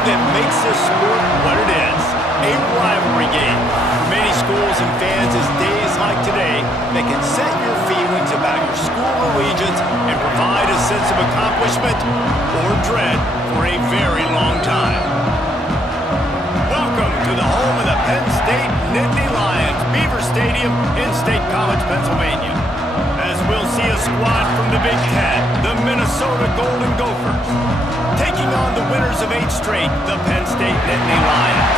thing that makes this sport what it is, a rivalry game. For many schools and fans, it's days like today that can set your feelings about your school allegiance and provide a sense of accomplishment or dread for a very long time. Welcome to the home of the Penn State Nittany Lions, Beaver Stadium in State College, Pennsylvania. As we'll see a squad from the Big Ten, the Minnesota Golden Gophers, taking on the winners of 8 straight, the Penn State Nittany Lions.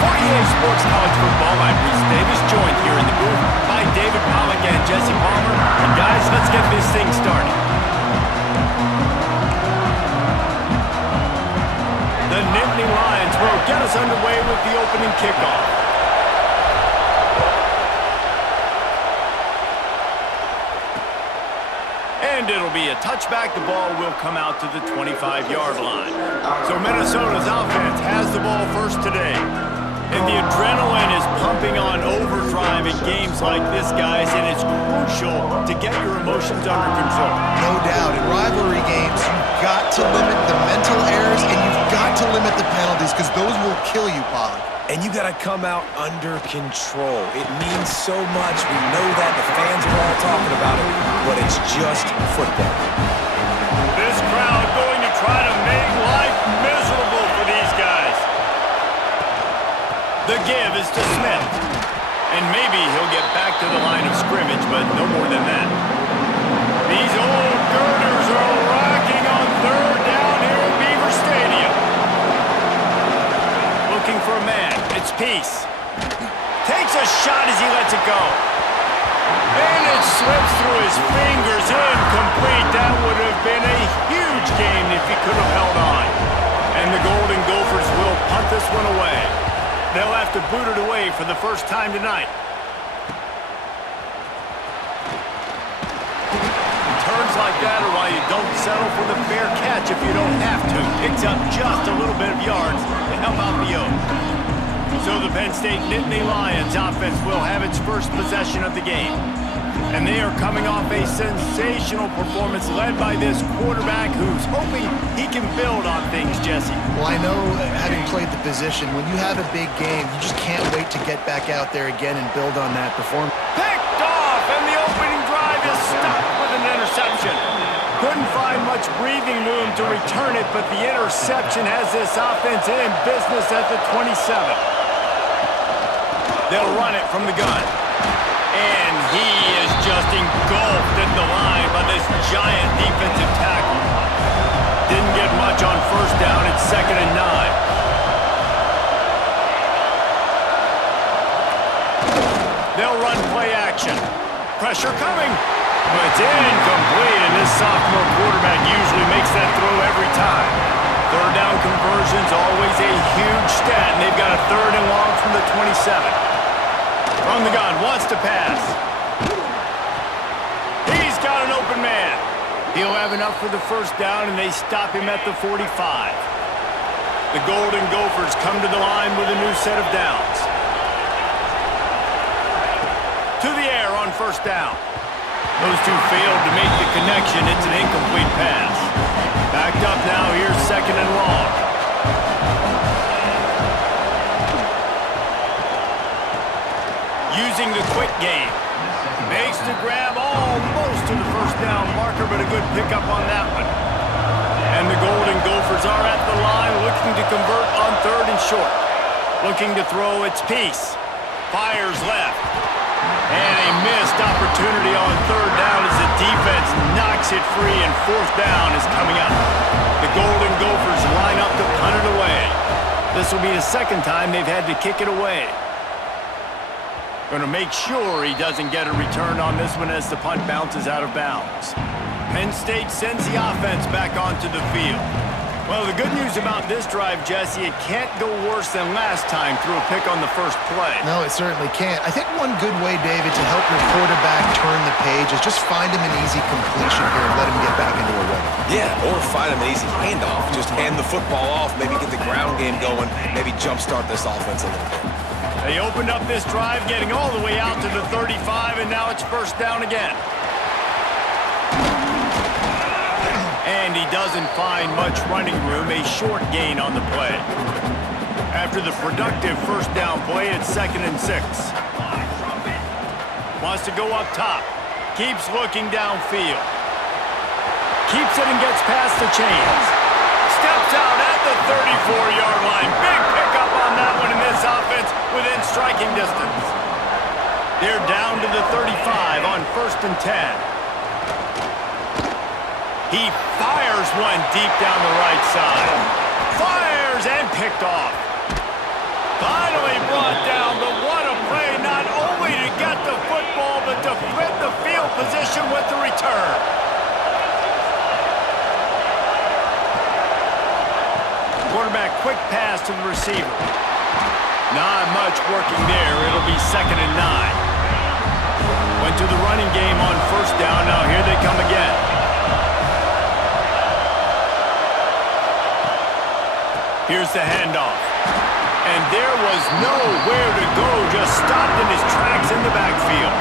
For EA Sports College Football, I'm Reese Davis, joined here in the booth by David Pollack and Jesse Palmer. And guys, let's get this thing started. The Nittany Lions will get us underway with the opening kickoff. And it'll be a touchback. The ball will come out to the 25-yard line. So Minnesota's offense has the ball first today. And the adrenaline is pumping on overdrive in games like this, guys, and it's crucial to get your emotions under control. No doubt. In rivalry games, you've got to limit the mental errors and you've got to limit the penalties because those will kill you, Pollack. And you got to come out under control. It means so much. We know that. The fans are all talking about it, but it's just football. This crowd going to try to make life miserable for these guys. The give is to Smith. And maybe he'll get back to the line of scrimmage, but no more than that. These old girders are rocking on third down here at Beaver Stadium. Looking for a man. It's Peace. Takes a shot as he lets it go. And it slips through his fingers. Incomplete. That would have been a huge gain if he could have held on. And the Golden Gophers will punt this one away. They'll have to boot it away for the first time tonight. Turns like that are why you don't settle for the fair catch if you don't have to. Picks up just a little bit of yards to help out the Oaks. So the Penn State Nittany Lions offense will have its first possession of the game. And they are coming off a sensational performance led by this quarterback who's hoping he can build on things, Jesse. Well, I know, having played the position, when you have a big game, you just can't wait to get back out there again and build on that performance. Picked off, and the opening drive is stopped with an interception. Couldn't find much breathing room to return it, but the interception has this offense in business at the 27. They'll run it from the gun. And he is just engulfed at the line by this giant defensive tackle. Didn't get much on first down. It's 2nd and 9. They'll run play action. Pressure coming. But it's incomplete, and this sophomore quarterback usually makes that throw every time. Third down conversion's always a huge stat, and they've got a 3rd and long from the 27. From the gun, wants to pass. He's got an open man. He'll have enough for the first down, and they stop him at the 45. The Golden Gophers come to the line with a new set of downs. To the air on first down. Those two failed to make the connection. It's an incomplete pass. Backed up now. Here's 2nd and long. Using the quick game. Makes the grab almost to the first down marker, but a good pickup on that one. And the Golden Gophers are at the line looking to convert on 3rd and short. Looking to throw, it's Peace. Fires left. And a missed opportunity on 3rd down as the defense knocks it free, and 4th down is coming up. The Golden Gophers line up to punt it away. This will be the 2nd time they've had to kick it away. Going to make sure he doesn't get a return on this one as the punt bounces out of bounds. Penn State sends the offense back onto the field. Well, the good news about this drive, Jesse, it can't go worse than last time through a pick on the first play. No, it certainly can't. I think one good way, David, to help your quarterback turn the page is just find him an easy completion here and let him get back into a rhythm. Yeah, or find him an easy handoff. Just hand the football off, maybe get the ground game going, maybe jumpstart this offense a little bit. They opened up this drive, getting all the way out to the 35, and now it's first down again. And he doesn't find much running room, a short gain on the play. After the productive first down play, it's 2nd and 6. Wants to go up top. Keeps looking downfield. Keeps it and gets past the chains. Steps out at the 34-yard line. Big pickup on that one in this offense within striking distance. They're down to the 35 on 1st and 10. He fires one deep down the right side. Fires and picked off. Finally brought down, but what a play, not only to get the football, but to flip the field position with the return. Quarterback quick pass to the receiver. Not much working there. It'll be 2nd and 9. Went to the running game on 1st down. Now here they come again. Here's the handoff. And there was nowhere to go, just stopped in his tracks in the backfield.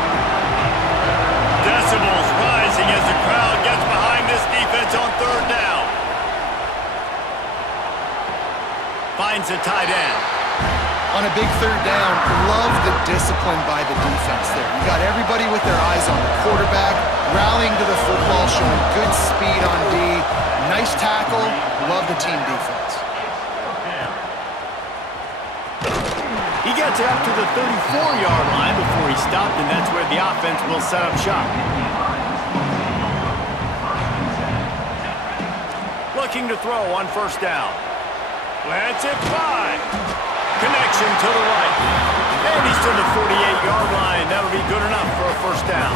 Decibels rising as the crowd gets behind this defense on 3rd down. Finds a tight end. On a big 3rd down, love the discipline by the defense there. You got everybody with their eyes on the quarterback, rallying to the football, showing good speed on D. Nice tackle. Love the team defense. He gets it up to the 34-yard line before he stopped, and that's where the offense will set up shop. Looking to throw on 1st down. Lets it fly. Connection to the right. And he's to the 48-yard line. That'll be good enough for a 1st down.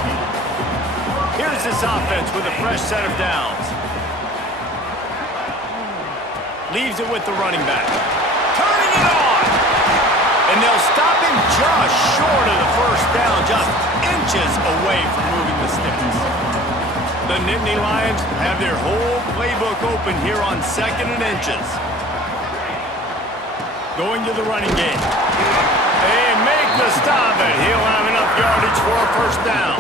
Here's this offense with a fresh set of downs. Leaves it with the running back. Turning it on! And they'll stop him just short of the 1st down, just inches away from moving the sticks. The Nittany Lions have their whole playbook open here on 2nd and inches. Going to the running game. They make the stop, and he'll have enough yardage for a 1st down.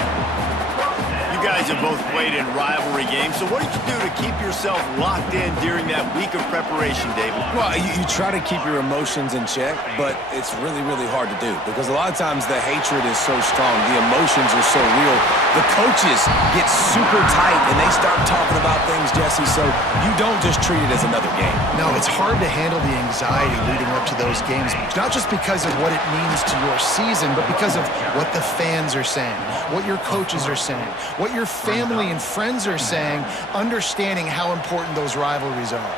You guys have both played in rivalry games, so what did you do to keep yourself locked in during that week of preparation, David? Well, you try to keep your emotions in check, but it's really, really hard to do because a lot of times the hatred is so strong, the emotions are so real. The coaches get super tight and they start talking about things, Jesse, so you don't just treat it as another game. No, it's hard to handle the anxiety leading up to those games, not just because of what it means to your season, but because of what the fans are saying, what your coaches are saying, what your family and friends are saying, understanding how important those rivalries are.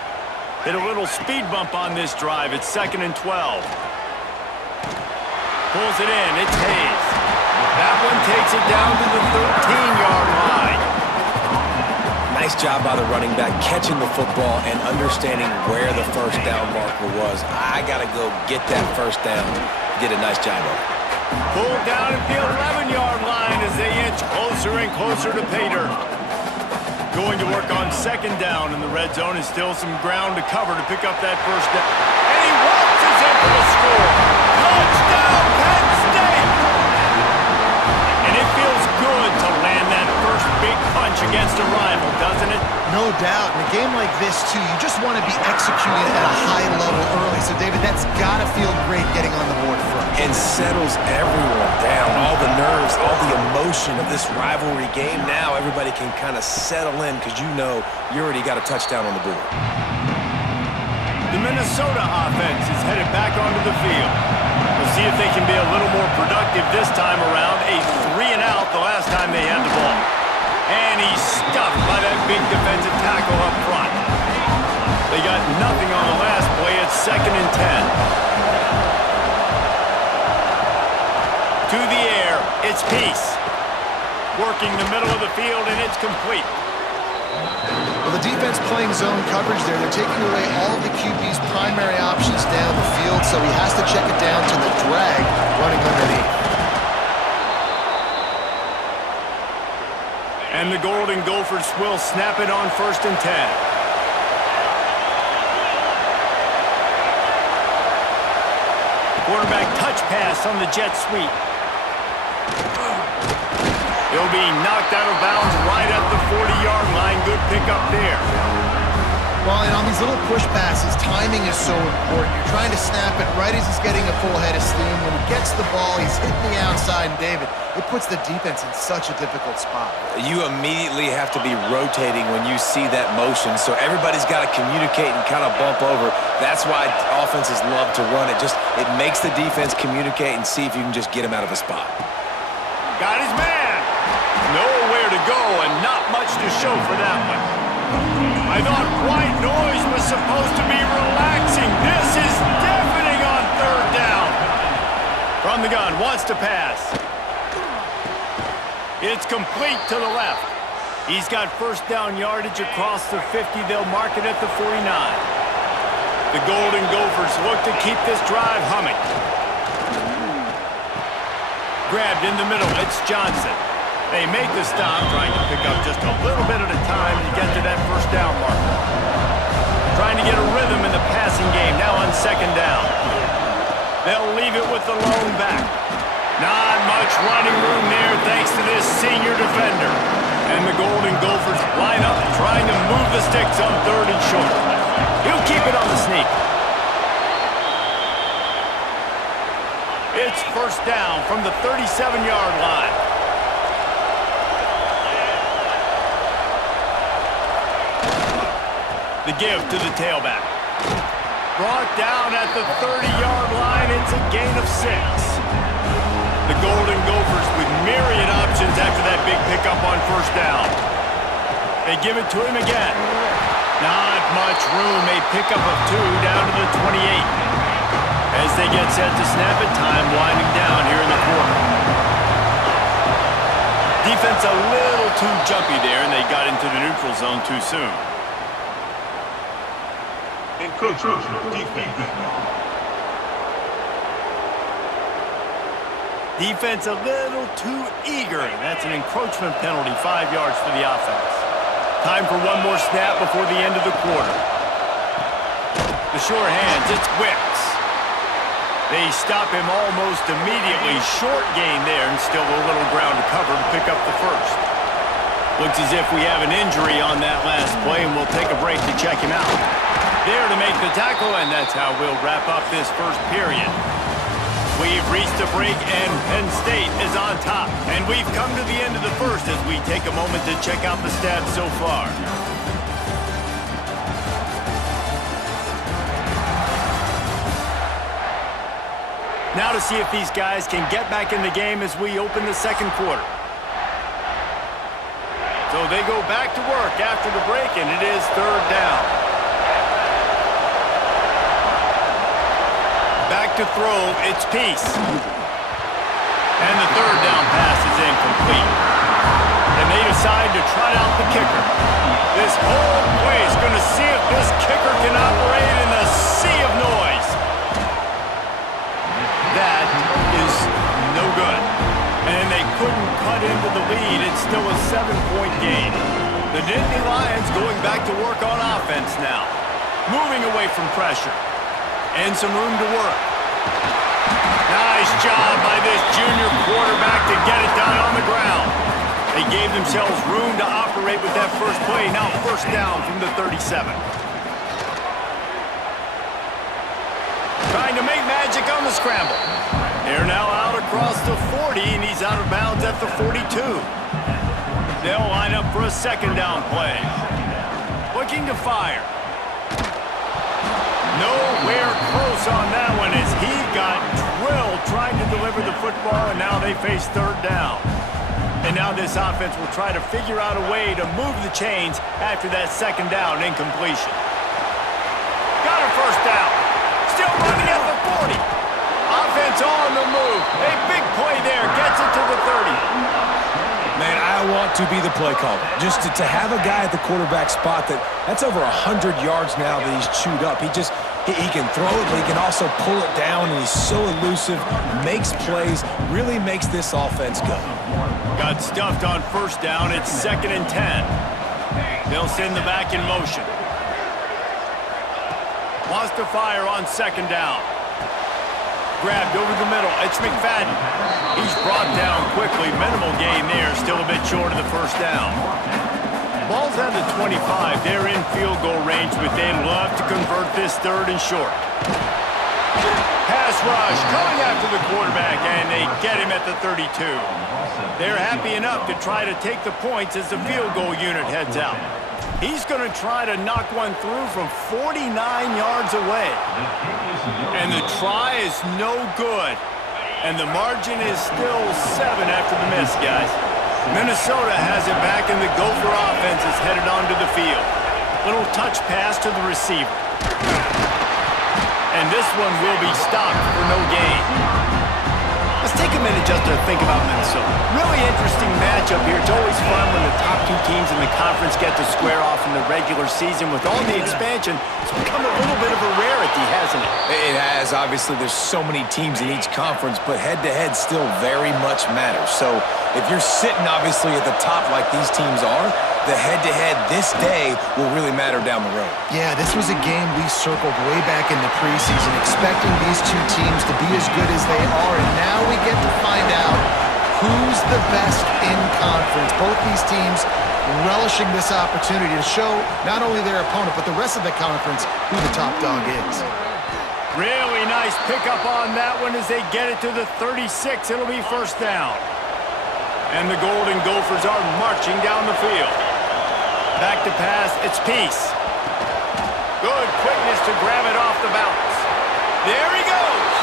Hit a little speed bump on this drive. It's 2nd and 12. Pulls it in. It's Hayes. That one takes it down to the 13-yard line. Nice job by the running back catching the football and understanding where the 1st down marker was. I got to go get that 1st down. Did a nice job of it. Pulled down at the 11-yard line as they inch closer and closer to pay dirt. Going to work on 2nd down in the red zone, and still some ground to cover to pick up that 1st down. And he waltzes in for the score. Touchdown, Penn State! And it feels good to land that first big punch against a rival, doesn't it? No doubt. In a game like this, too, you just want to be executing at a high level early. So, David, that's got to feel great getting on the board first. And settles everyone down. All the nerves, all the emotion of this rivalry game. Now everybody can kind of settle in because you know you already got a touchdown on the board. The Minnesota offense is headed back onto the field. We'll see if they can be a little more productive this time around. A 3-and-out the last time they had the ball. And he's stuffed by that big defensive tackle up front. They got nothing on the last play. It's 2nd and 10. To the air, it's Peace. Working the middle of the field, and it's complete. Well, the defense playing zone coverage there. They're taking away all of the QB's primary options down the field, so he has to check it down to the drag running underneath. And the Golden Gophers will snap it on 1st and 10. Quarterback touch pass on the jet sweep. He'll be knocked out of bounds right at the 40-yard line. Good pickup there. Well, and on these little push passes, timing is so important. You're trying to snap it right as he's getting a full head of steam. When he gets the ball, he's hitting the outside, and David, it puts the defense in such a difficult spot. You immediately have to be rotating when you see that motion, so everybody's got to communicate and kind of bump over. That's why offenses love to run it. It makes the defense communicate and see if you can just get him out of a spot. Got his man. Nowhere to go and not much to show for that one. I thought white noise was supposed to be relaxing. This is deafening on third down. From the gun, wants to pass. It's complete to the left. He's got first down yardage across the 50. They'll mark it at the 49. The Golden Gophers look to keep this drive humming. Grabbed in the middle, it's Johnson. They make the stop, trying to pick up just a little bit at a time to get to that first down marker. Trying to get a rhythm in the passing game, now on second down. They'll leave it with the lone back. Not much running room there thanks to this senior defender. And the Golden Gophers line up trying to move the sticks on third and short. He'll keep it on the sneak. It's first down from the 37-yard line. The give to the tailback. Brought down at the 30-yard line. It's a gain of 6. The Golden Gophers with myriad options after that big pickup on first down. They give it to him again. Not much room. A pickup of 2 down to the 28. As they get set to snap it, time winding down here in the quarter. Defense a little too jumpy there, and they got into the neutral zone too soon. Defense a little too eager. That's an encroachment penalty, 5 yards for the offense. Time for one more snap before the end of the quarter. The sure hands, it's Wicks. They stop him almost immediately. Short gain there, and still a little ground to cover to pick up the first. Looks as if we have an injury on that last play, and we'll take a break to check him out. There to make the tackle, and that's how we'll wrap up this first period. We've reached a break, and Penn State is on top. And we've come to the end of the first as we take a moment to check out the stats so far. Now to see if these guys can get back in the game as we open the second quarter. So they go back to work after the break, and it is third down. Back to throw, it's Peace. And the third down pass is incomplete. And they decide to trot out the kicker. This whole play is going to see if this kicker can operate in the sea of noise. That is no good. And they couldn't cut into the lead. It's still a 7-point game. The Nittany Lions going back to work on offense now. Moving away from pressure. And some room to work. Nice job by this junior quarterback to get it done on the ground. They gave themselves room to operate with that first play. Now first down from the 37. Trying to make magic on the scramble. They're now out across the 40, and he's out of bounds at the 42. They'll line up for a second down play. Looking to fire. Nowhere close on that one as he got drilled trying to deliver the football, and now they face third down. And now this offense will try to figure out a way to move the chains after that second down incompletion. Got a first down. Still running at the 40. Offense on the move. A big play there. Gets it to the 30. Man, I want to be the play caller. Just to have a guy at the quarterback spot that's over 100 yards now that he's chewed up. He can throw it, but he can also pull it down, and he's so elusive, makes plays, really makes this offense go. Got stuffed on first down. It's 2nd and 10. They'll send the back in motion. Wants to fire on second down. grabbed over the middle. It's McFadden. He's brought down quickly. Minimal gain there. Still a bit short of the first down. Ball's at the 25. They're in field goal range, but they'd love to convert this 3rd and short. Pass rush coming after the quarterback, and they get him at the 32. They're happy enough to try to take the points as the field goal unit heads out. He's going to try to knock one through from 49 yards away. And the try is no good. And the margin is still 7 after the miss, guys. Minnesota has it back, and the Gopher offense is headed onto the field. Little touch pass to the receiver. And this one will be stopped for no gain. Let's take a minute just to think about Minnesota. Really interesting matchup here. It's always fun when the top 2 teams in the conference get to square off in the regular season. With all the expansion, it's become a little bit of a rarity, hasn't it? It has. Obviously, there's so many teams in each conference, but head-to-head still very much matters. So if you're sitting, obviously, at the top like these teams are, the head-to-head this day will really matter down the road. Yeah, this was a game we circled way back in the preseason, expecting these 2 teams to be as good as they are, and now we get to find out who's the best in conference. Both these teams relishing this opportunity to show not only their opponent, but the rest of the conference who the top dog is. Really nice pickup on that one as they get it to the 36. It'll be first down. And the Golden Gophers are marching down the field. Back to pass, it's Peace. Good quickness to grab it off the bounce. There he goes.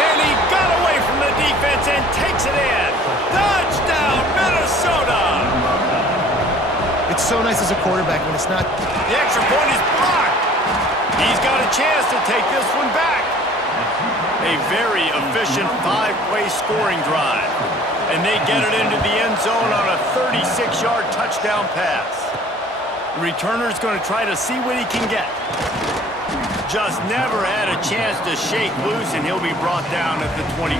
And he got away from the defense and takes it in. Touchdown, Minnesota! It's so nice as a quarterback when it's not... The extra point is blocked. He's got a chance to take this one back. A very efficient 5-play scoring drive. And they get it into the end zone on a 36-yard touchdown pass. The returner's going to try to see what he can get. Just never had a chance to shake loose, and he'll be brought down at the 24.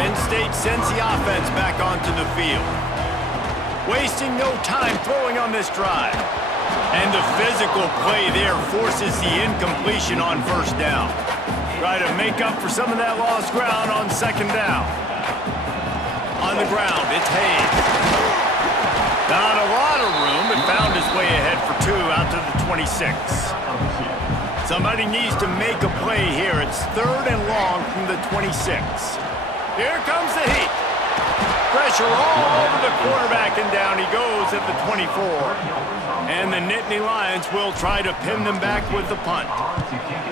Penn State sends the offense back onto the field. Wasting no time throwing on this drive. And the physical play there forces the incompletion on first down. Try to make up for some of that lost ground on second down. On the ground, it's Hayes. Not a lot of room, but found his way ahead for 2 out to the 26. Somebody needs to make a play here. It's 3rd and long from the 26. Here comes the heat. Pressure all over the quarterback, and down he goes at the 24. And the Nittany Lions will try to pin them back with the punt.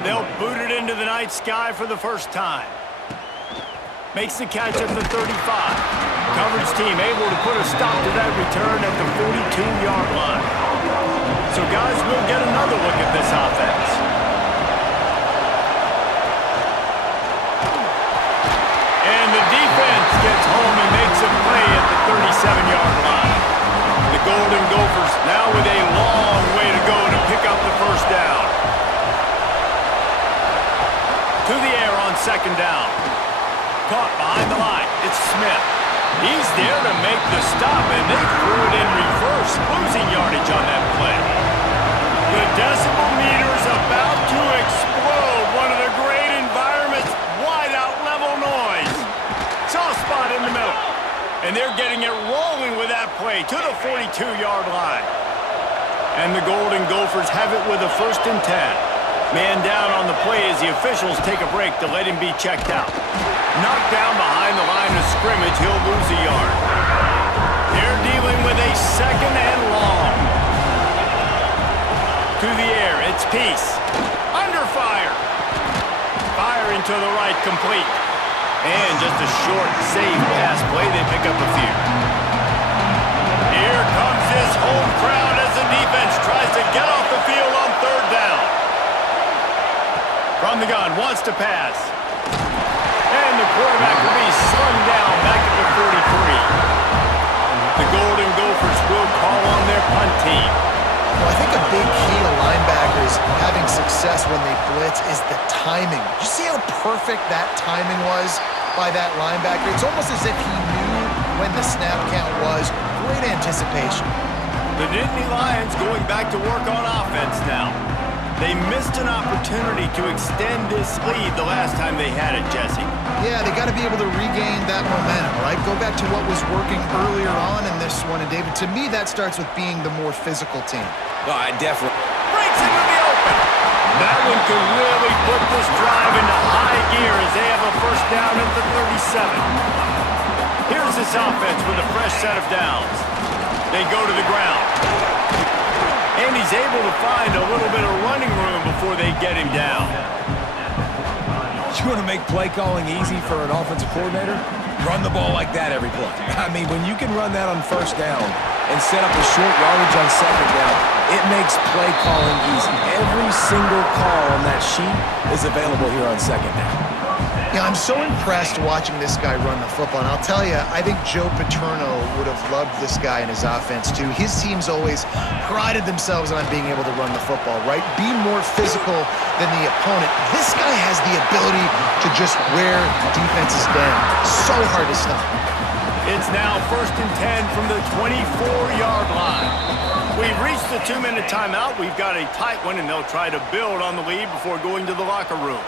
They'll boot it into the night sky for the first time. Makes the catch at the 35. Coverage team able to put a stop to that return at the 42-yard line. So, guys, we'll get another look at this offense. And the defense gets home and makes a play at the 37-yard line. The Golden Gophers now with a long way to go to pick up the first down. To the air on second down. Caught behind the line. It's Smith. He's there to make the stop, and they threw it in reverse, losing yardage on that play. The decibel meter's about to explode. One of the great environments, wide-out level noise. Soft spot in the middle. And they're getting it rolling with that play to the 42-yard line. And the Golden Gophers have it with a 1st and 10. Man down on the play as the officials take a break to let him be checked out. Knocked down behind the line of scrimmage, he'll lose a yard. They're dealing with a 2nd and long. To the air, it's Peace. Under fire. Firing to the right, complete. And just a short, safe pass play, they pick up a few. Here comes this home crowd as the defense tries to get off the field on 3rd down. From the gun, wants to pass. And the quarterback will be slung down back at the 43. The Golden Gophers will call on their punt team. Well, I think a big key to linebackers having success when they blitz is the timing. You see how perfect that timing was by that linebacker? It's almost as if he knew when the snap count was. Great anticipation. The Nittany Lions going back to work on offense now. They missed an opportunity to extend this lead the last time they had it, Jesse. Yeah, they got to be able to regain that momentum, right? Go back to what was working earlier on in this one. And, David, to me, that starts with being the more physical team. Oh, I definitely. Breaks into the open. That one could really put this drive into high gear as they have a first down at the 37. Here's this offense with a fresh set of downs. They go to the ground. And he's able to find a little bit of running room before they get him down. You want to make play calling easy for an offensive coordinator? Run the ball like that every play. I mean, when you can run that on first down and set up a short yardage on second down, it makes play calling easy. Every single call on that sheet is available here on second down. Yeah, I'm so impressed watching this guy run the football. And I'll tell you, I think Joe Paterno would have loved this guy in his offense, too. His teams always prided themselves on being able to run the football, right? Be more physical than the opponent. This guy has the ability to just wear defenses down. So hard to stop. It's now 1st and 10 from the 24-yard line. We've reached the 2-minute timeout. We've got a tight one, and they'll try to build on the lead before going to the locker room.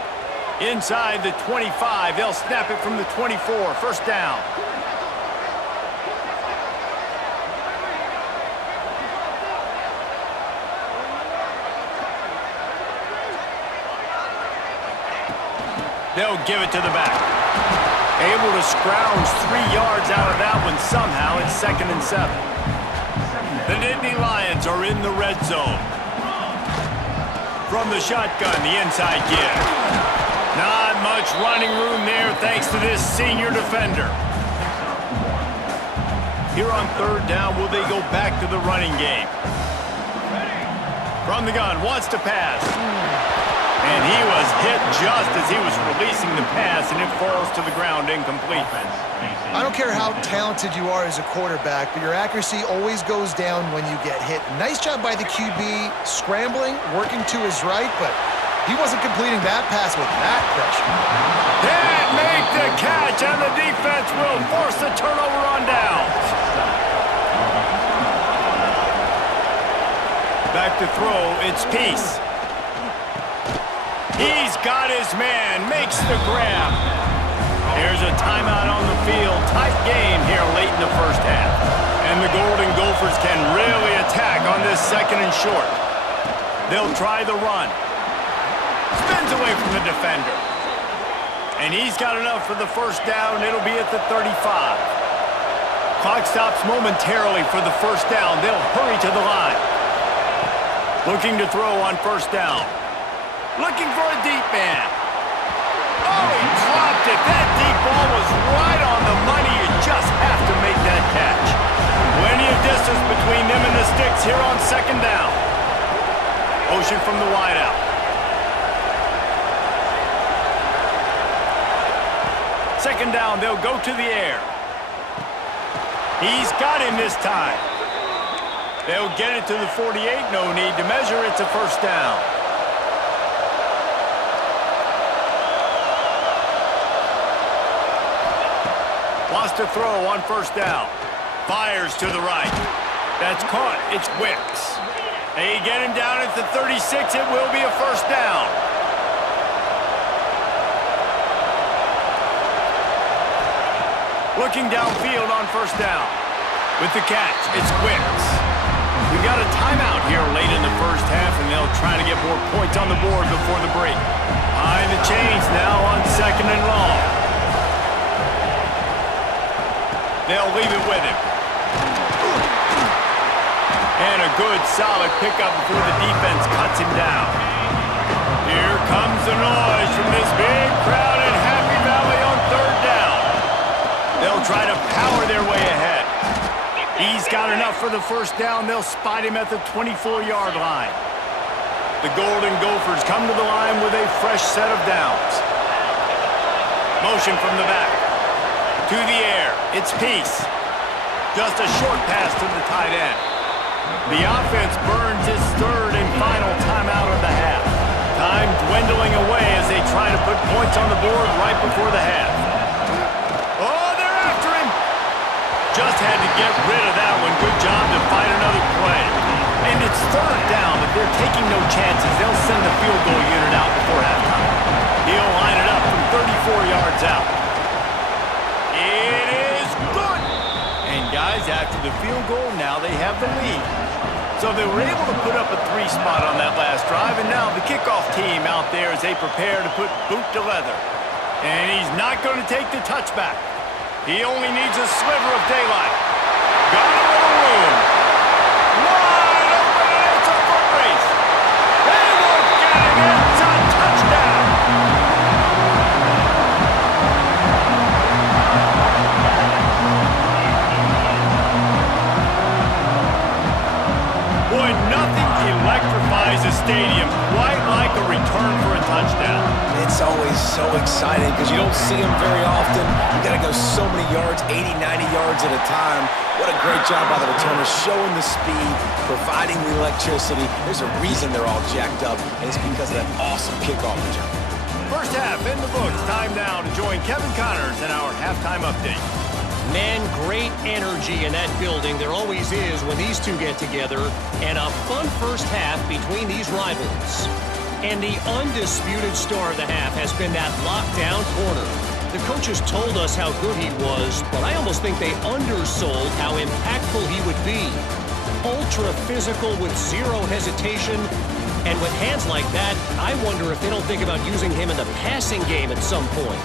Inside the 25, they'll snap it from the 24, first down. They'll give it to the back. Able to scrounge 3 yards out of that one somehow. It's 2nd and 7. The Nittany Lions are in the red zone. From the shotgun, the inside give. Not much running room there thanks to this senior defender. Here on 3rd down, will they go back to the running game? From the gun, wants to pass. And he was hit just as he was releasing the pass, and it falls to the ground incomplete. I don't care how talented you are as a quarterback, but your accuracy always goes down when you get hit. Nice job by the QB scrambling, working to his right, but he wasn't completing that pass with that pressure. Can't make the catch, and the defense will force a turnover on downs. Back to throw, it's Peace. He's got his man, makes the grab. Here's a timeout on the field. Tight game here late in the first half. And the Golden Gophers can really attack on this 2nd and short. They'll try the run. Spins away from the defender. And he's got enough for the first down. It'll be at the 35. Clock stops momentarily for the first down. They'll hurry to the line. Looking to throw on first down. Looking for a deep man. Oh, he dropped it. That deep ball was right on the money. You just have to make that catch. Plenty of distance between them and the sticks here on 2nd down. Motion from the wideout. Second down, they'll go to the air. He's got him this time. They'll get it to the 48. No need to measure. It's a first down. Wants to throw on first down. Fires to the right. That's caught. It's Wicks. They get him down at the 36. It will be a first down. Looking downfield on first down. With the catch, it's Wicks. We got a timeout here late in the first half, and they'll try to get more points on the board before the break. Behind the chains now on 2nd and long. They'll leave it with him. And a good, solid pickup before the defense cuts him down. Here comes the noise from this big crowd in Happy Valley on 3rd down. They'll try to power their way ahead. He's got enough for the first down. They'll spot him at the 24-yard line. The Golden Gophers come to the line with a fresh set of downs. Motion from the back. To the air, it's Peace. Just a short pass to the tight end. The offense burns its 3rd and final timeout of the half. Time dwindling away as they try to put points on the board right before the half. Oh, they're after him. Just had to get rid of that one. Good job to find another play. And it's third down, but they're taking no chances. They'll send the field goal unit out before halftime. He'll line it up from 34 yards out. It is good. And guys, after the field goal, now they have the lead. So they were able to put up a 3 spot on that last drive, and now the kickoff team out there as they prepare to put boot to leather. And he's not going to take the touchback. He only needs a sliver of daylight. Got a little room. Wide open, and it's a foot race. They won't get it. It's a touchdown. Boy, nothing electrifies a stadium quite like a return for a touchdown. It's always so exciting because you don't see them very often. You got to go so many yards, 80, 90 yards at a time. What a great job by the returners, showing the speed, providing the electricity. There's a reason they're all jacked up, and it's because of that awesome kickoff return. First half in the books. Time now to join Kevin Connors in our halftime update. Man, great energy in that building. There always is when these two get together. And a fun first half between these rivals. And the undisputed star of the half has been that lockdown corner. The coaches told us how good he was, but I almost think they undersold how impactful he would be. Ultra physical with zero hesitation. And with hands like that, I wonder if they don't think about using him in the passing game at some point.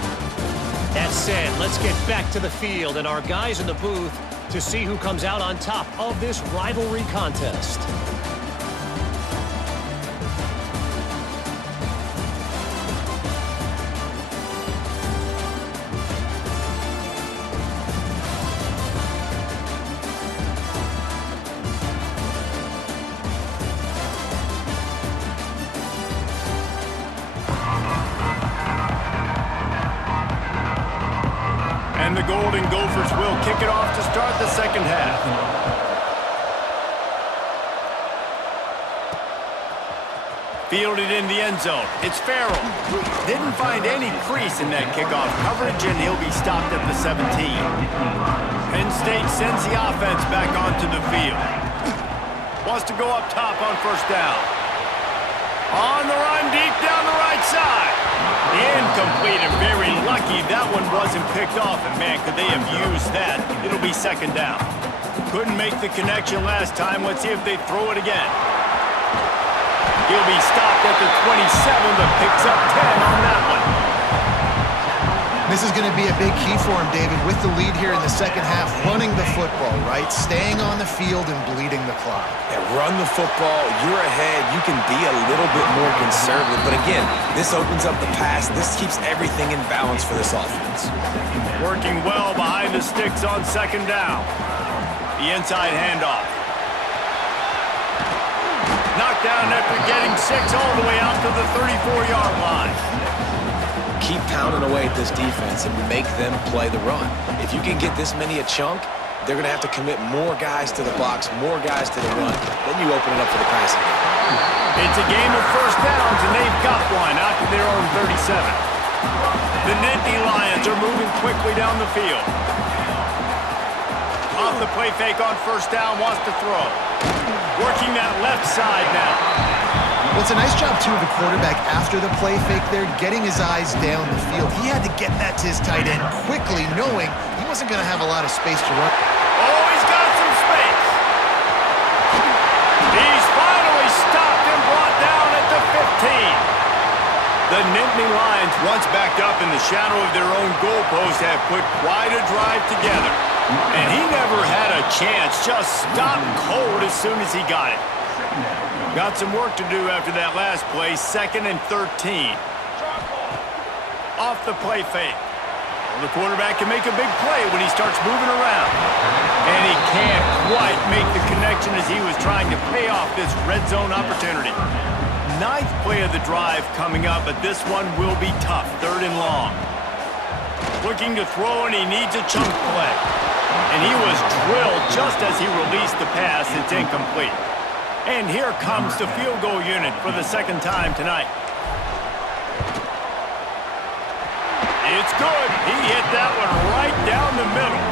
That said, let's get back to the field and our guys in the booth to see who comes out on top of this rivalry contest. And the Golden Gophers will kick it off to start the second half. Fielded in the end zone. It's Farrell. Didn't find any crease in that kickoff coverage, and he'll be stopped at the 17. Penn State sends the offense back onto the field. Wants to go up top on first down. On the run, deep down the right side. Incomplete, and very lucky that one wasn't picked off. And man, could they have used that? It'll be second down. Couldn't make the connection last time. Let's see if they throw it again. He'll be stopped at the 27, but picks up 10 on that one. This is going to be a big key for him, David, with the lead here in the second half, running the football, right? Staying on the field and bleeding the clock. Yeah, run the football. You're ahead. You can be a little bit more conservative. But again, this opens up the pass. This keeps everything in balance for this offense. Working well behind the sticks on second down. The inside handoff. Knocked down after getting 6 all the way out to the 34-yard line. Keep pounding away at this defense and make them play the run. If you can get this many a chunk, they're going to have to commit more guys to the box, more guys to the run. Then you open it up for the passing game. It's a game of first downs, and they've got one out to their own 37. The Nittany Lions are moving quickly down the field. Off the play fake on first down, wants to throw. Working that left side now. Well, it's a nice job, too, of the quarterback after the play fake there, getting his eyes down the field. He had to get that to his tight end quickly, knowing he wasn't going to have a lot of space to run. Oh, he's got some space. He's finally stopped and brought down at the 15. The Nittany Lions, once backed up in the shadow of their own goalpost, have put quite a drive together. And he never had a chance, just stopped cold as soon as he got it. Got some work to do after that last play, 2nd and 13. Off the play fake. Well, the quarterback can make a big play when he starts moving around. And he can't quite make the connection as he was trying to pay off this red zone opportunity. 9th play of the drive coming up, but this one will be tough, 3rd and long. Looking to throw, and he needs a chunk play. And he was drilled just as he released the pass. It's incomplete. And here comes the field goal unit for the second time tonight. It's good. He hit that one right down the middle.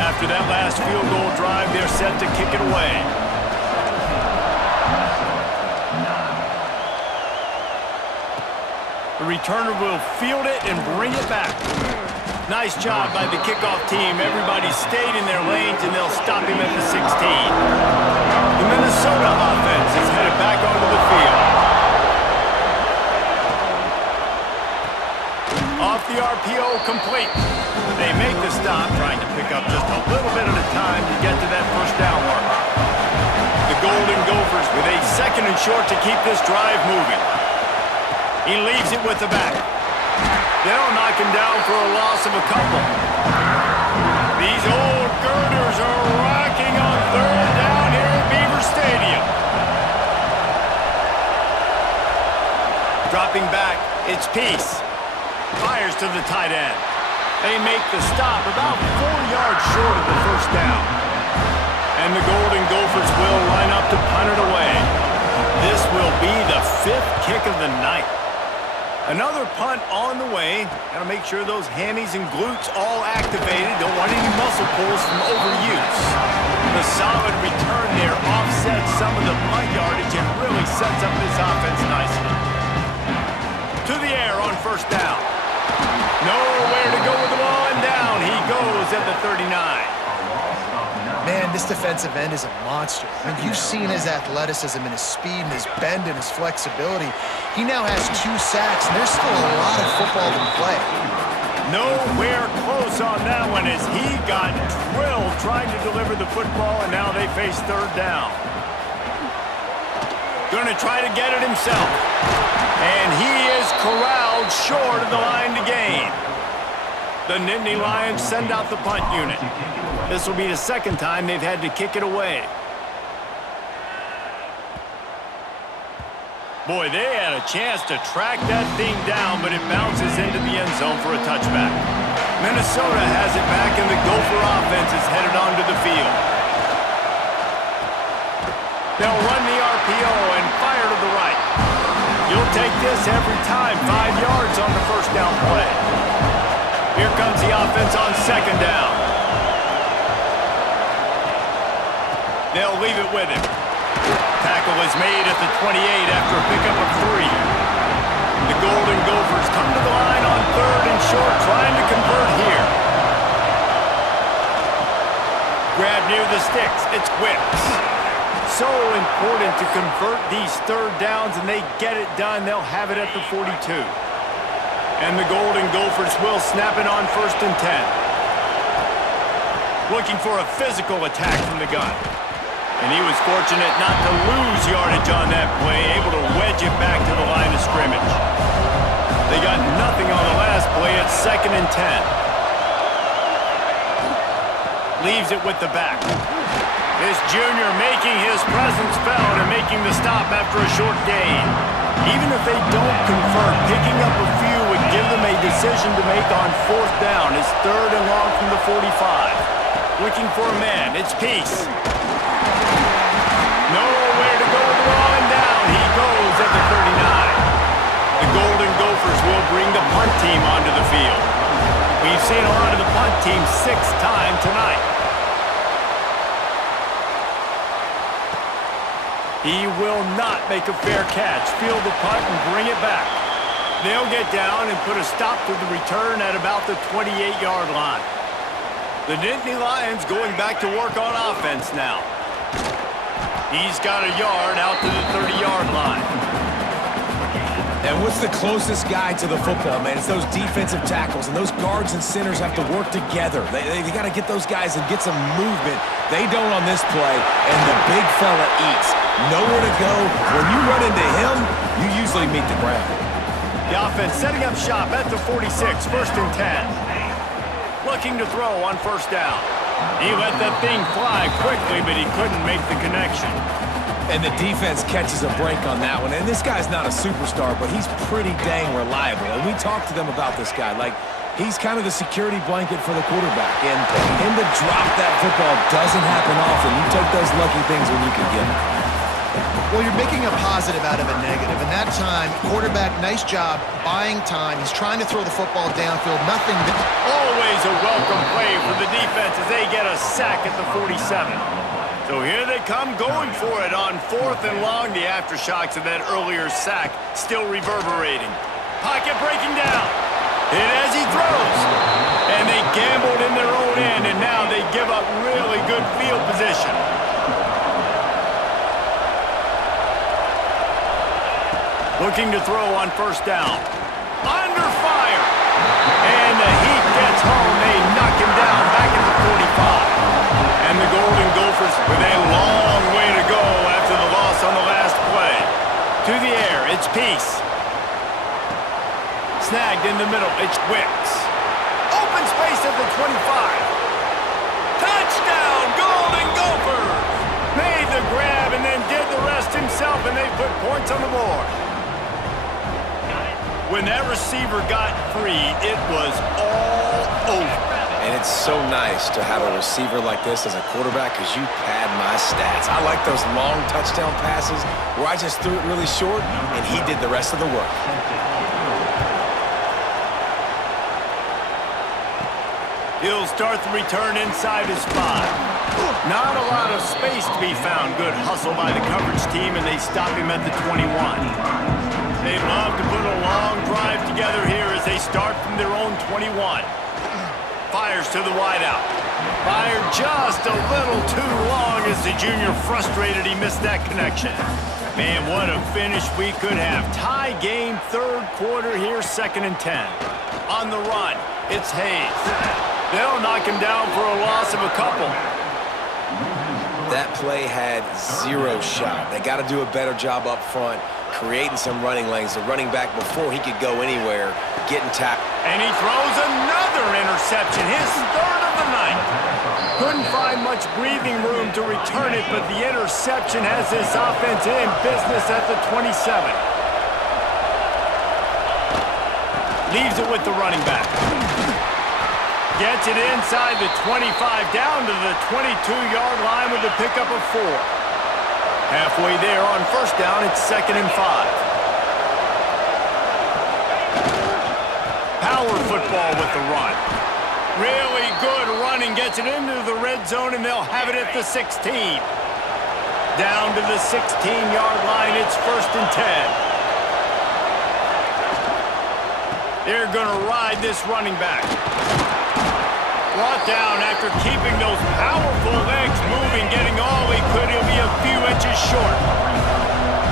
After that last field goal drive, they're set to kick it away. The returner will field it and bring it back. Nice job by the kickoff team. Everybody stayed in their lanes, and they'll stop him at the 16. The Minnesota offense is headed back onto the field. Off the RPO, complete. They make the stop, trying to pick up just a little bit at a time to get to that first down marker. The Golden Gophers with a 2nd and short to keep this drive moving. He leaves it with the back. They'll knock him down for a loss of a couple. These old girders are rocking on 3rd down here at Beaver Stadium. Dropping back, it's Peace. Fires to the tight end. They make the stop about 4 yards short of the first down. And the Golden Gophers will line up to punt it away. This will be the 5th kick of the night. Another punt on the way. Got to make sure those hammies and glutes all activated. Don't want any muscle pulls from overuse. The solid return there offsets some of the punt yardage and really sets up this offense nicely. To the air on first down. Nowhere to go with the ball, and down he goes at the 39. Man, this defensive end is a monster. I mean, you've seen his athleticism and his speed and his bend and his flexibility. He now has 2 sacks, and there's still a lot of football to play. Nowhere close on that one as he got drilled trying to deliver the football, and now they face 3rd down. Going to try to get it himself. And he is corralled short of the line to gain. The Nittany Lions send out the punt unit. This will be the 2nd time they've had to kick it away. Boy, they had a chance to track that thing down, but it bounces into the end zone for a touchback. Minnesota has it back, and the Gopher offense is headed onto the field. They'll run the RPO and fire to the right. You'll take this every time. 5 yards on the first down play. Here comes the offense on 2nd down. They'll leave it with him. Tackle is made at the 28 after a pickup of 3. The Golden Gophers come to the line on 3rd and short, trying to convert here. Grab near the sticks. It's Whips. So important to convert these 3rd downs, and they get it done. They'll have it at the 42. And the Golden Gophers will snap it on 1st and 10. Looking for a physical attack from the gun. And he was fortunate not to lose yardage on that play, able to wedge it back to the line of scrimmage. They got nothing on the last play at 2nd and 10. Leaves it with the back. This junior making his presence felt and making the stop after a short gain. Even if they don't convert, picking up a few would give them a decision to make on 4th down. It's 3rd and long from the 45. Looking for a man. It's Peace. Nowhere to go with the ball, and down he goes at the 39. The Golden Gophers will bring the punt team onto the field. We've seen a lot of the punt team 6 times tonight. He will not make a fair catch. Field the punt and bring it back. They'll get down and put a stop to the return at about the 28-yard line. The Nittany Lions going back to work on offense now. He's got a yard out to the 30-yard line. And what's the closest guy to the football, man? It's those defensive tackles, and those guards and centers have to work together. They got to get those guys and get some movement. They don't on this play, and the big fella eats. Nowhere to go. When you run into him, you usually meet the ground. The offense setting up shop at the 46, 1st and 10. Looking to throw on 1st down. He let that thing fly quickly, but he couldn't make the connection. And the defense catches a break on that one. And this guy's not a superstar, but he's pretty dang reliable. And we talked to them about this guy. Like, he's kind of the security blanket for the quarterback. And him to drop that football doesn't happen often. You take those lucky things when you can get them. Well, you're making a positive out of a negative. And that time, quarterback, nice job, buying time. He's trying to throw the football downfield. Nothing. Always a welcome play for the defense as they get a sack at the 47. So here they come going for it on 4th and long. The aftershocks of that earlier sack still reverberating. Pocket it breaking down. And as he throws, and they gambled in their own end, and now they give up really good field position. Looking to throw on first down. Under fire. And the heat gets home. They knock him down back at the 45. And the Golden Gophers with a long way to go after the loss on the last play. To the air, it's Peace. Snagged in the middle, it's Wicks. Open space at the 25. Touchdown, Golden Gophers! Made the grab and then did the rest himself, and they put points on the board. When that receiver got free, it was all over. And it's so nice to have a receiver like this as a quarterback because you pad my stats. I like those long touchdown passes where I just threw it really short and he did the rest of the work. He'll start the return inside his 5. Not a lot of space to be found. Good hustle by the coverage team, and they stop him at the 21. They love to put a long drive together here as they start from their own 21. Fires to the wideout. Fired just a little too long as the junior frustrated he missed that connection. Man, what a finish we could have. Tie game, third quarter here, 2nd and 10. On the run, it's Hayes. They'll knock him down for a loss of a couple. That play had 0 shot. They got to do a better job up front, creating some running lanes. The running back, before he could go anywhere, getting tackled. And he throws another interception, his 3rd of the night. Couldn't find much breathing room to return it, but the interception has this offense in business at the 27. Leaves it with the running back. Gets it inside the 25, down to the 22-yard line with a pickup of 4. Halfway there on first down, it's 2nd and 5. Power football with the run. Really good running, gets it into the red zone, and they'll have it at the 16. Down to the 16-yard line, it's 1st and 10. They're going to ride this running back. Brought down after keeping those powerful legs moving, getting all he could. He'll be a few inches short.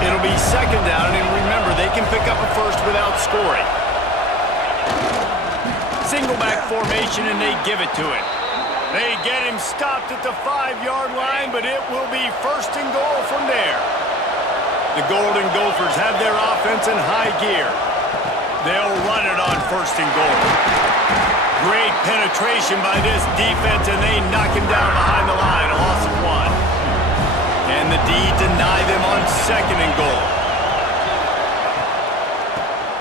It'll be 2nd down, and remember, they can pick up a first without scoring. Single back formation, and they give it to him. They get him stopped at the 5-yard line, but it will be 1st and goal from there. The Golden Gophers have their offense in high gear. They'll run it on 1st and goal. Great penetration by this defense, and they knock him down behind the line, a loss of 1. And the D deny them on 2nd and goal.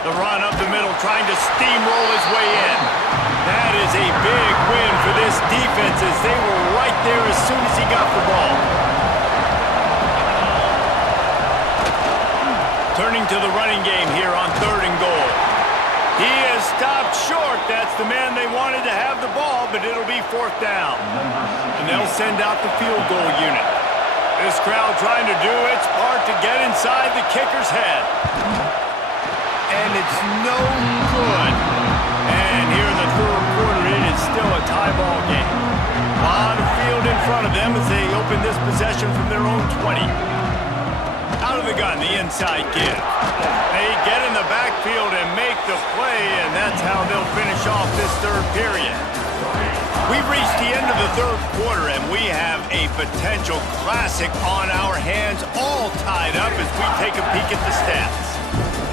The run up the middle, trying to steamroll his way in. That is a big win for this defense as they were right there as soon as he got the ball. Turning to the running game here on 3rd and goal. He is stopped short. That's the man they wanted to have the ball, but it'll be 4th down. And they'll send out the field goal unit. This crowd trying to do its part to get inside the kicker's head. And it's no good. And here in the 3rd quarter, it is still a tie ball game. A lot of field in front of them as they open this possession from their own 20. Out of the gun, the inside give. They get in the backfield and make the play, and that's how they'll finish off this 3rd period. We've reached the end of the 3rd quarter, and we have a potential classic on our hands, all tied up as we take a peek at the stats.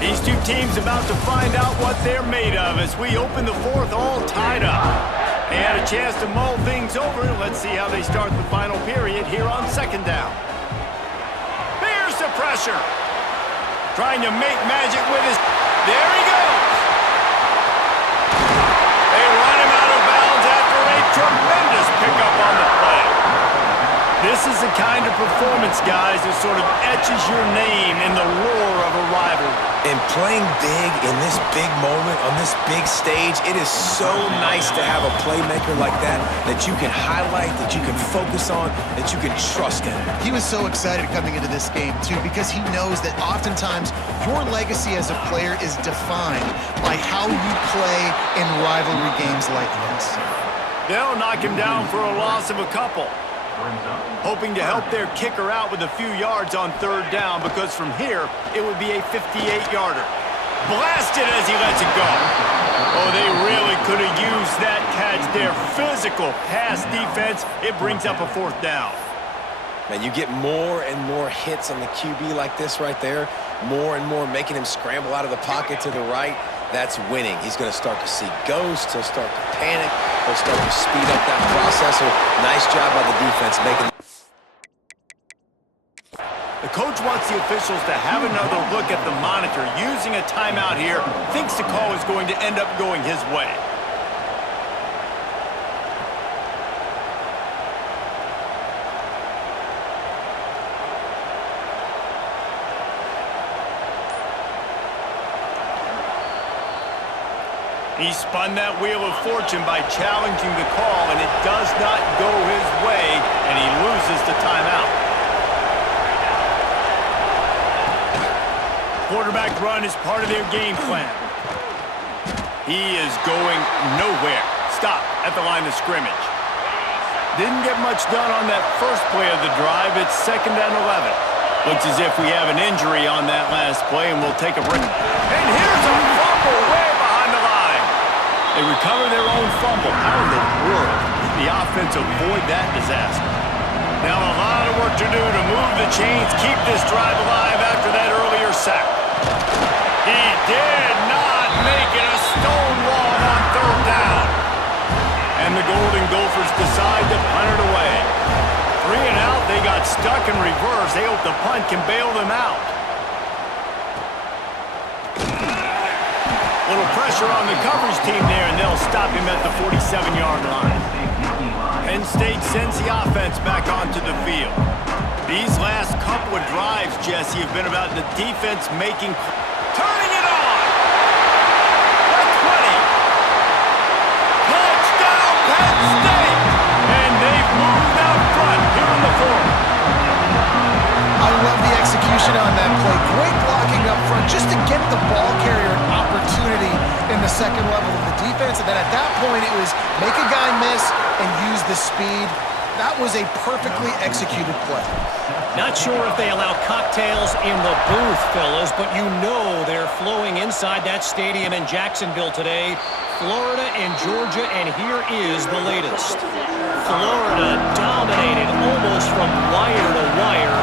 These two teams about to find out what they're made of as we open the 4th all tied up. They had a chance to mull things over. Let's see how they start the final period here on 2nd down. Here's the pressure. Trying to make magic with his... There he goes. They run him out of bounds after a tremendous pickup on the play. This is the kind of performance, guys, that sort of etches your name in the roar of a rivalry. And playing big in this big moment, on this big stage, it is so nice to have a playmaker like that that you can highlight, that you can focus on, that you can trust in. He was so excited coming into this game, too, because he knows that oftentimes your legacy as a player is defined by how you play in rivalry games like this. They'll knock him down for a loss of a couple. Hoping to help their kicker out with a few yards on third down, because from here, it would be a 58-yarder. Blasted as he lets it go. Oh, they really could have used that catch. Their physical pass defense, it brings up a fourth down. Man, you get more and more hits on the QB like this right there, more and more making him scramble out of the pocket to the right. That's winning. He's going to start to see ghosts. He'll start to panic. He'll start to speed up that processor. Nice job by the defense making. The coach wants the officials to have another look at the monitor. Using a timeout here, thinks the call is going to end up going his way. He spun that wheel of fortune by challenging the call, and it does not go his way, and he loses the timeout. Quarterback run is part of their game plan. He is going nowhere. Stop at the line of scrimmage. Didn't get much done on that first play of the drive. It's 2nd and 11. Looks as if we have an injury on that last play, and we'll take a break. And here's a fumble way behind the line. They recover their own fumble. How in the world did the offense avoid that disaster? Now a lot of work to do to move the chains, keep this drive alive after that earlier sack. He did not make it a stonewall on third down. And the Golden Gophers decide to punt it away. 3 and out, they got stuck in reverse. They hope the punt can bail them out. Little pressure on the coverage team there, and they'll stop him at the 47-yard line. Penn State sends the offense back onto the field. These last couple of drives, Jesse, have been about the defense making... Turning it on! At 20. Touchdown, Penn State! And they've moved out front here in the fourth. I love the execution on that play. Great blocking up front just to get the ball carrier an opportunity in the second level of the defense. And then at that point, it was make a guy miss and use the speed. That was a perfectly executed play. Not sure if they allow cocktails in the booth, fellas, but you know they're flowing inside that stadium in Jacksonville today. Florida and Georgia, and here is the latest. Florida dominated almost from wire to wire.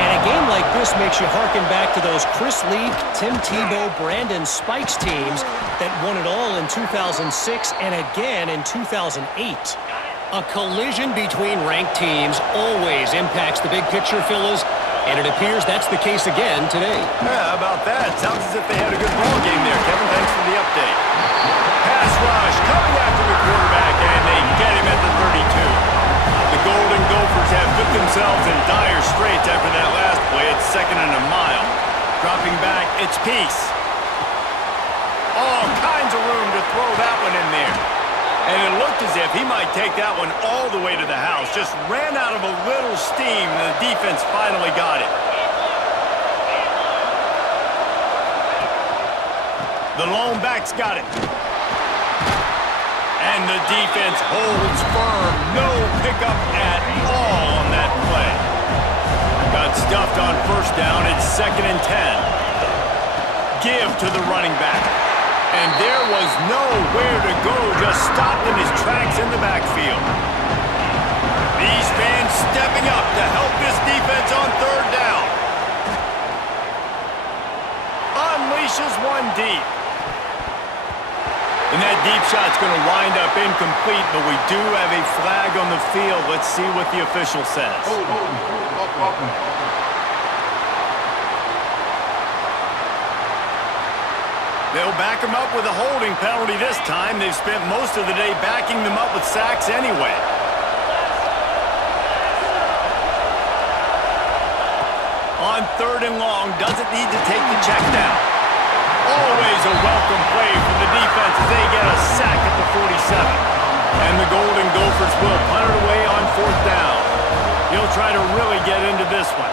And a game like this makes you harken back to those Chris Leak, Tim Tebow, Brandon Spikes teams that won it all in 2006 and again in 2008. A collision between ranked teams always impacts the big picture, fellas, and it appears that's the case again today. Yeah, how about that? Sounds as if they had a good ball game there. Kevin, thanks for the update. Pass rush coming after the quarterback, and they get him at the 32. The Golden Gophers have put themselves in dire straits after that last play. It's 2nd and a mile. Dropping back, it's Peace. All kinds of room to throw that one in there. And it looked as if he might take that one all the way to the house. Just ran out of a little steam, and the defense finally got it. The lone back's got it. And the defense holds firm. No pickup at all on that play. Got stuffed on first down. It's 2nd and 10. Give to the running back. And there was nowhere to go. Just stopped in his tracks in the backfield. These fans stepping up to help this defense on third down. Unleashes one deep. And that deep shot's going to wind up incomplete, but we do have a flag on the field. Let's see what the official says. They'll back him up with a holding penalty this time. They've spent most of the day backing them up with sacks anyway. on 3rd and long. Doesn't need to take the check down. Always a welcome play from the defense as they get a sack at the 47. And the Golden Gophers will punt it away on 4th down. He'll try to really get into this one.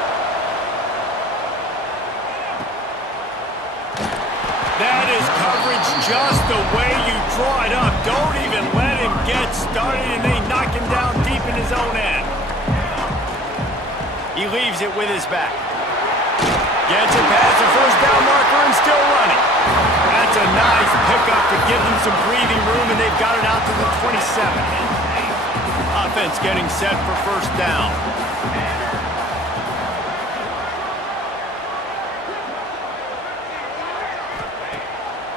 That is coverage just the way you draw it up. Don't even let him get started, and they knock him down deep in his own end. He leaves it with his back. Gets it past the 1st down marker and still running. That's a nice pickup to give them some breathing room, and they've got it out to the 27. Offense getting set for 1st down.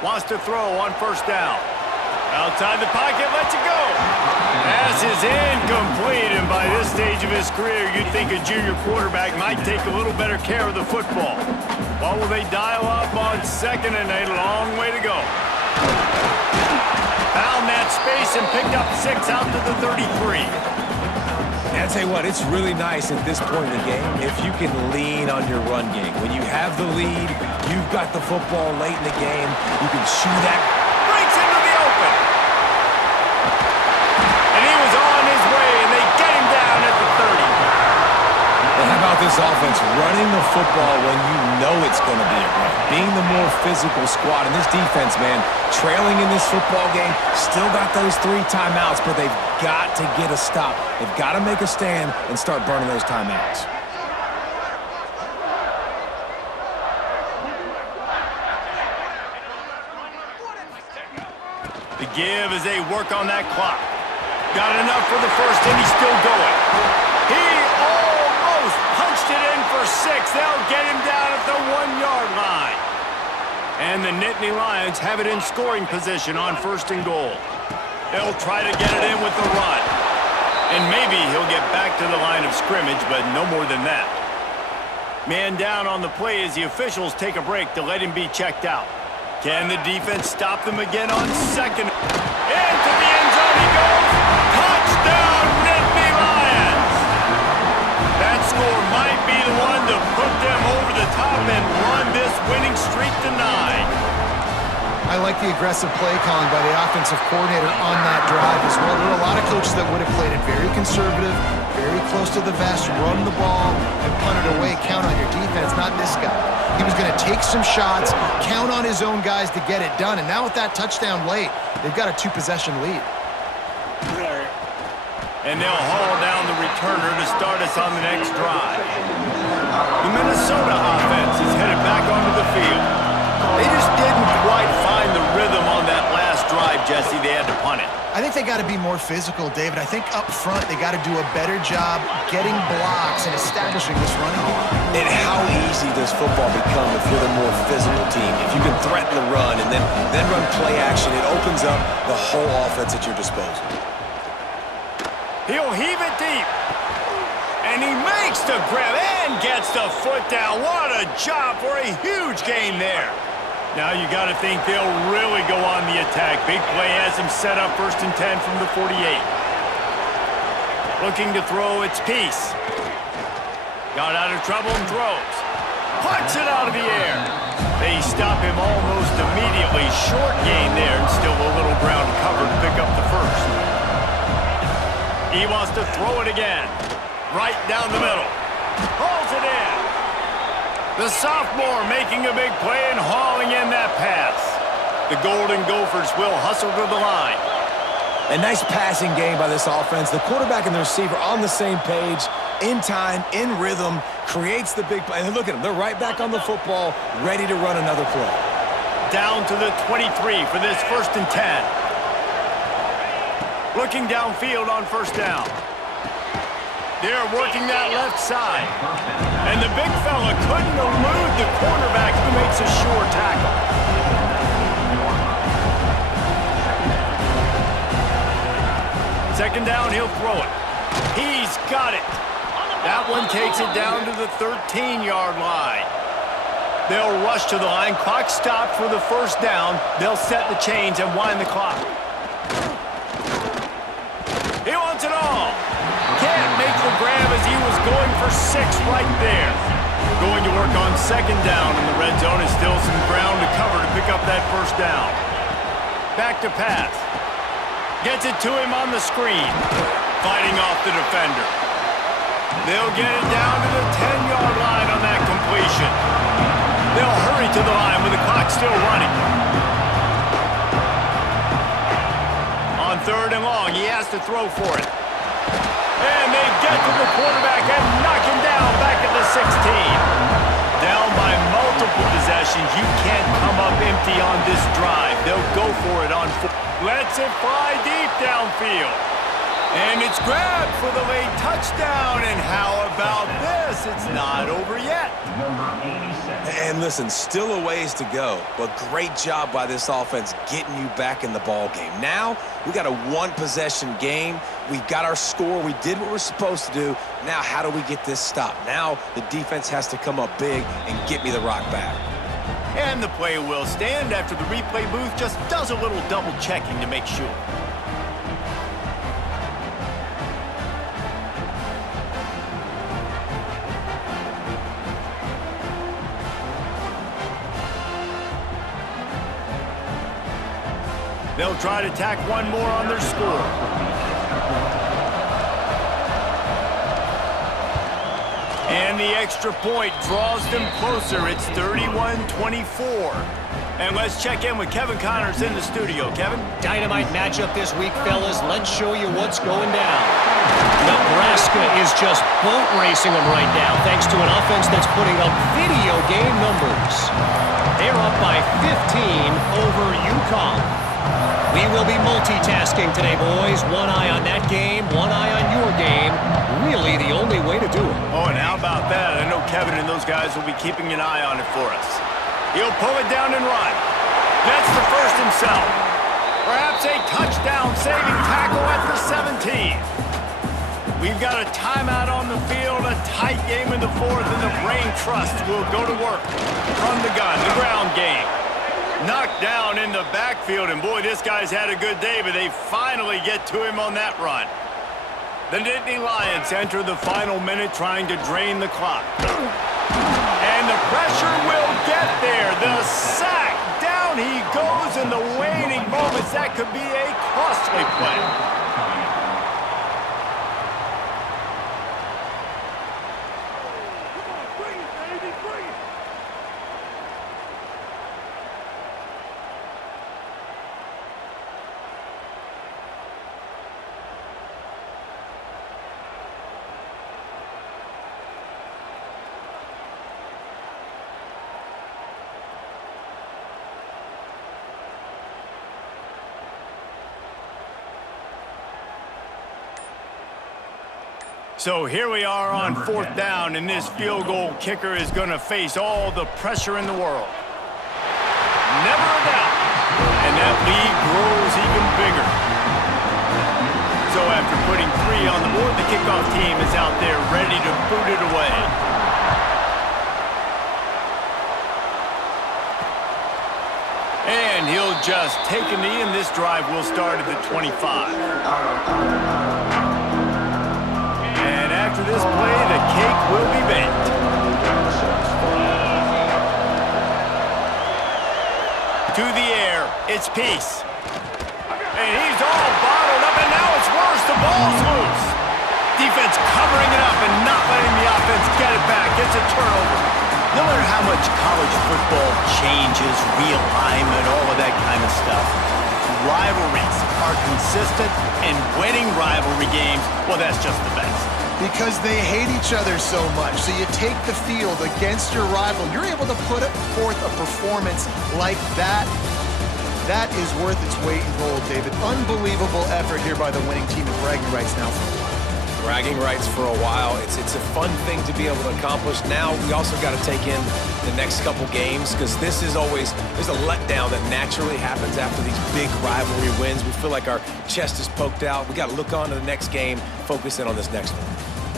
Wants to throw on 1st down. Outside the pocket, lets it go. Pass is incomplete, and by this stage of his career, you'd think a junior quarterback might take a little better care of the football. What will they dial up on 2nd and a long way to go? Found that space and picked up 6 out to the 33. And I'll tell you what, it's really nice at this point in the game if you can lean on your run game. When you have the lead, you've got the football late in the game, you can shoot that. Breaks into the open. And he was on his way, and they get him down at the 30. And how about this offense running the football when you know it's going to be a run? Being the more physical squad. And this defense, man, trailing in this football game, still got those 3 timeouts, but they've got to get a stop. They've got to make a stand and start burning those timeouts. The give as they work on that clock. Got enough for the 1st, and he's still going. He almost punched it in for 6. They'll get him down at the 1-yard line. And the Nittany Lions have it in scoring position on 1st and goal. They'll try to get it in with the run. And maybe he'll get back to the line of scrimmage, but no more than that. Man down on the play as the officials take a break to let him be checked out. Can the defense stop them again on 2nd? Into the end zone he goes. Touchdown, Nittany Lions! That score might be the one to put them over the top and run this winning streak to 9. I like the aggressive play calling by the offensive coordinator on that drive as well. There are a lot of coaches that would have played it very conservative, very close to the vest, run the ball, and punt it away, count on your defense, not this guy. He was going to take some shots, count on his own guys to get it done, and now with that touchdown late, they've got a 2-possession lead. And they'll haul down the returner to start us on the next drive. The Minnesota offense is headed back onto the field. They just didn't quite find the rhythm on that last drive, Jesse. They had to punt it. I think they got to be more physical, David. I think up front they got to do a better job getting blocks and establishing this running game. And how easy does football become if you're the more physical team? If you can threaten the run and then run play action, it opens up the whole offense at your disposal. He'll heave it deep. And he makes the grab and gets the foot down. What a job for a huge gain there. Now you got to think they'll really go on the attack. Big play has him set up 1st and 10 from the 48. Looking to throw, it's Peace. Got out of trouble and throws. Punts it out of the air. They stop him almost immediately. Short gain there and still a little ground cover to pick up the 1st. He wants to throw it again. Right down the middle. Hauls it in. The sophomore making a big play and hauling in that pass. The Golden Gophers will hustle to the line. A nice passing game by this offense. The quarterback and the receiver on the same page, in time, in rhythm, creates the big play. And look at them. They're right back on the football, ready to run another play. Down to the 23 for this 1st and 10. Looking downfield on 1st down. They're working that left side. And the big fella couldn't elude the cornerback who makes a sure tackle. Second down, he'll throw it. He's got it. That one takes it down to the 13-yard line. They'll rush to the line. Clock stopped for the 1st down. They'll set the chains and wind the clock. He wants it all. Can't make the grab as he was going for 6 right there. Going to work on second down in the red zone. Is still some ground to cover to pick up that first down. Back to pass. Gets it to him on the screen. Fighting off the defender. They'll get it down to the 10-yard line on that completion. They'll hurry to the line with the clock still running. On third and long, he has to throw for it. And they get to the quarterback and knock him down back at the 16. Down by multiple possessions. You can't come up empty on this drive. They'll go for it on four. Lets it fly deep downfield. And it's grabbed for the late touchdown. And how about this? It's not over yet. And listen, still a ways to go, but great job by this offense getting you back in the ball game. Now, we got a one-possession game. We got our score. We did what we're supposed to do. Now, how do we get this stopped? Now, the defense has to come up big and get me the rock back. And the play will stand after the replay booth just does a little double-checking to make sure. They'll try to tack one more on their score. And the extra point draws them closer. It's 31-24. And let's check in with Kevin Connors in the studio. Kevin? Dynamite matchup this week, fellas. Let's show you what's going down. Nebraska is just boat racing them right now, thanks to an offense that's putting up video game numbers. They're up by 15 over UConn. We will be multitasking today, boys. One eye on that game, one eye on your game. Really the only way to do it. Oh, and how about that? I know Kevin and those guys will be keeping an eye on it for us. He'll pull it down and run. Gets the first himself. Perhaps a touchdown-saving tackle at the 17. We've got a timeout on the field, a tight game in the fourth, and the Brain Trust will go to work from the gun, the ground game. Knocked down in the backfield, and boy, this guy's had a good day, but they finally get to him on that run. The Nittany Lions enter the final minute trying to drain the clock. And the pressure will get there. The sack, down he goes in the waning moments. That could be a costly play. So here we are on fourth down, and this field goal kicker is going to face all the pressure in the world. Never a doubt. And that lead grows even bigger. So after putting 3 on the board, the kickoff team is out there ready to boot it away. And he'll just take a knee, and this drive will start at the 25. After this play, the cake will be baked. To the air, it's Peace. And he's all bottled up, and now it's worse. The ball's loose. Defense covering it up and not letting the offense get it back. It's a turnover. No matter how much college football changes, realignment, all of that kind of stuff, rivalries are consistent, and winning rivalry games, well, that's just the best. Because they hate each other so much. So you take the field against your rival. You're able to put forth a performance like that. That is worth its weight in gold, David. Unbelievable effort here by the winning team, and bragging rights now for a while. Bragging rights for a while. It's a fun thing to be able to accomplish. Now we also got to take in the next couple games, because this is always, there's a letdown that naturally happens after these big rivalry wins. We feel like our chest is poked out. We got to look on to the next game, focus in on this next one.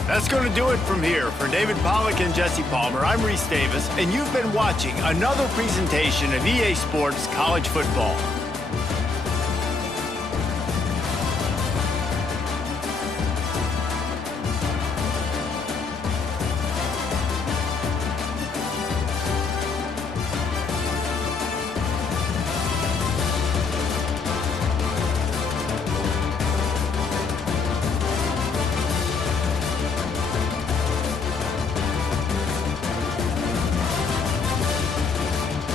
That's going to do it from here. For David Pollack and Jesse Palmer, I'm Reese Davis, and you've been watching another presentation of EA Sports College Football.